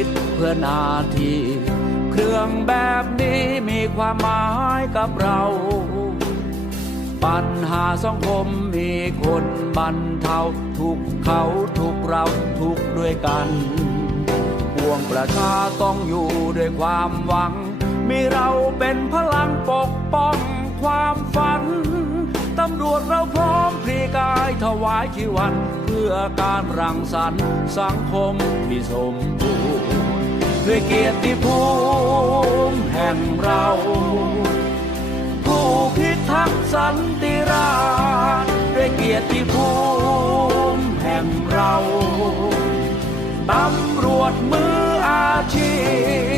คิดเพื่อนาที เครื่องแบบนี้มีความหมายกับเรา ปัญหาสังคมมีคนบรรเทาทุกเขาทุกเราทุกด้วยกันปวงประชาต้องอยู่ด้วยความหวัง มีเราเป็นพลังปกป้องความฝันตำรวจเราพร้อมพลีกายถวายชีวัน เพื่อการรังสรรค์สังคมที่สม ด้วยเกียรติภูมิแห่งเรา ผู้พิทักษ์สันติราษฎร์ด้วยเกียรติภูมิแห่งเราตำรวจมืออาชีพ